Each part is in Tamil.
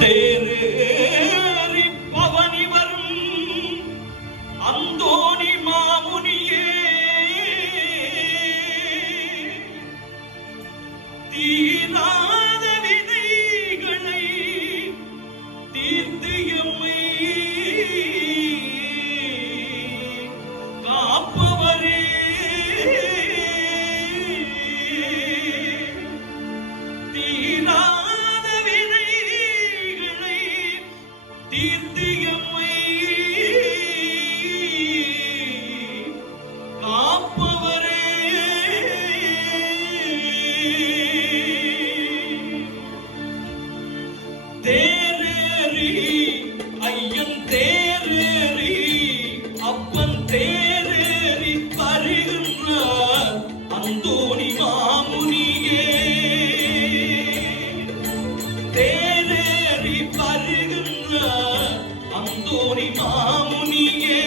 தேரேறி பவனி வரும் அந்தோணி மாமுனியே தீராத வினைகளை தீர்த்து எம்மை காப்பவரே தீராத வினைகளை தீர்த்து எம்மை காப்பவரே தேரேறி ஐயன் தேரேறி அப்பன் தேரேறி வருகின்றார் அந்தோணி மாமுனியே தேரேறி வருகின்றார் அந்தோணி மாமுனியே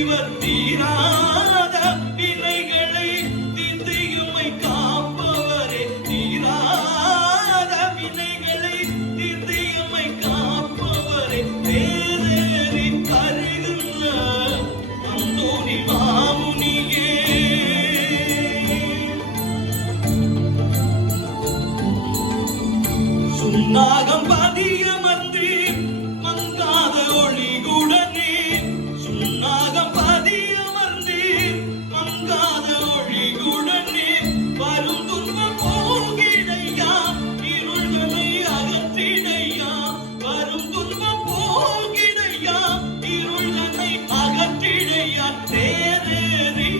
இவர் தீராத வினைகளை தீர்த்து எம்மை காப்பவரே தீராத வினைகளை தீர்த்து எம்மை காப்பவரே தேரேறி வருகின்றார் அந்தோணி மாமுனியே சுண்ணாகம் பதியமர்ந்து மங்காத ஒளிகுடனே சுண்ணாகம் பதியமர்ந்து மங்காத ஒளிகுடனே வரும் துன்பம் போகிடையா இருள்களை அகற்றிடையா வரும் துன்பம் போகிடையா இருள்களை அகற்றிடையா தேரேறி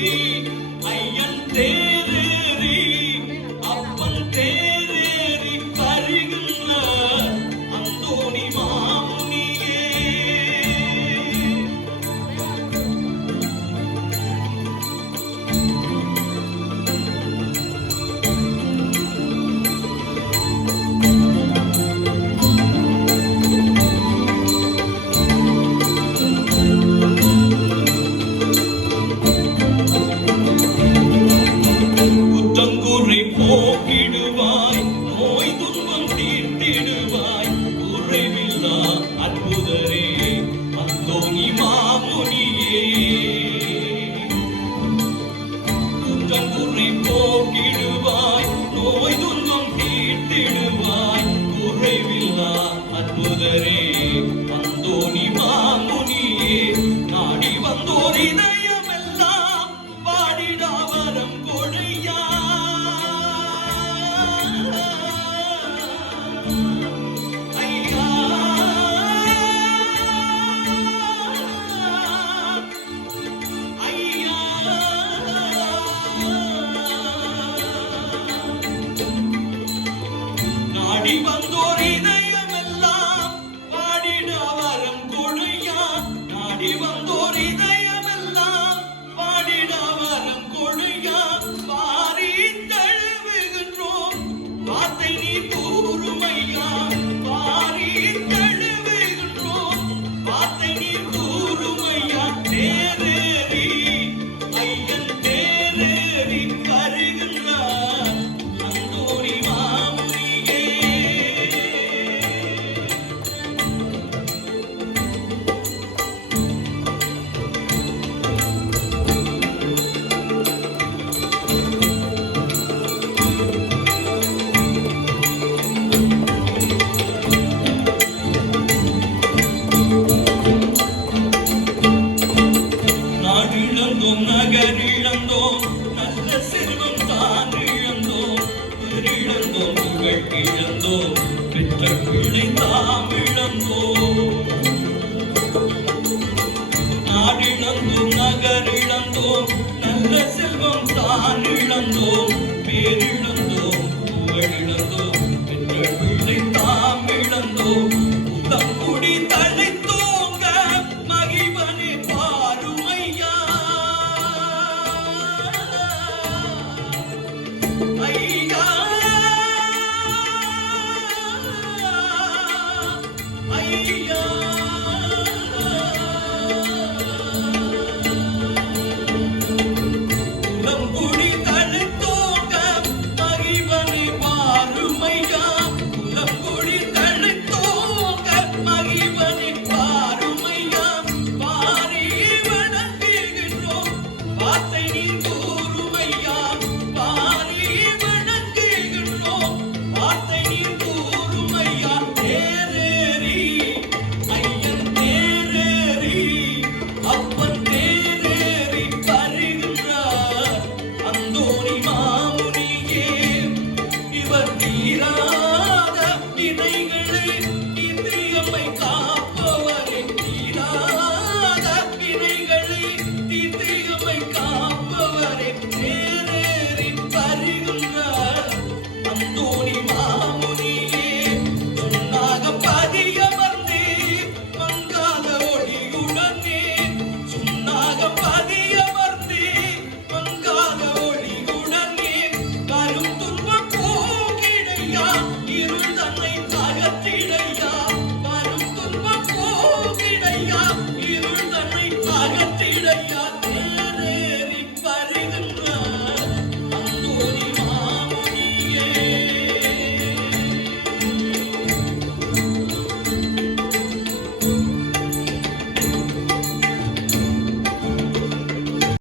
ஐயன் தேரேறி அப்பன் தேரேறி வருகின்றார் அந்தோணி மாமுனியே குற்றங்குறை போக்கிடுவாய் நோய் துன்பம் தீர்த்திடுவாய் குறைவில்லா அற்புதரே அந்தோணி மாமுனியே குற்றங்குறை போக்கிடுவாய் நோய் துன்பம் தீர்த்திடுவாய் குறைவில்லா அற்புதரே அந்தோணி மாமுனியே நாடி வந்தோர் இதயமெல்லாம் பாடிடா வரம் கொடையா ஐயா ஐயா நாடி வந்தோர் இதயமெல்லாம் பாடிடா வரம் கொடையா நாடி வந்தோர் இதயமெல்லாம் பாடிடா வரம் கொடையா பாரி தழுவுகின்றோம் வார்த்தை நீ கூறுமையா பாரி தழுவுகின்றோம் வார்த்தை நீ கூறுமையா தேரேறி ஐயன் தேரேறி வருகின்றார் அந்தோணி மாமுனியே நாடிழந்தோம் நகரிழந்தோம் நல்ல செல்வம் தான் இழந்தோம் இழந்தோம் புகழ் இழந்தோம் பெற்ற பிள்ளை தாம் இழந்தோம் நாடிழந்தோம் நகரிழந்தோம் நல்ல செல்வம் தான் இழந்தோம் பேரிழந்தோம் புகழ் இழந்தோம் பெற்ற பிள்ளை தாம் இழந்தோம் உத்தங்குடி தழைத்தோங்க மகிவனே பாருமையா ஐயா ஐயா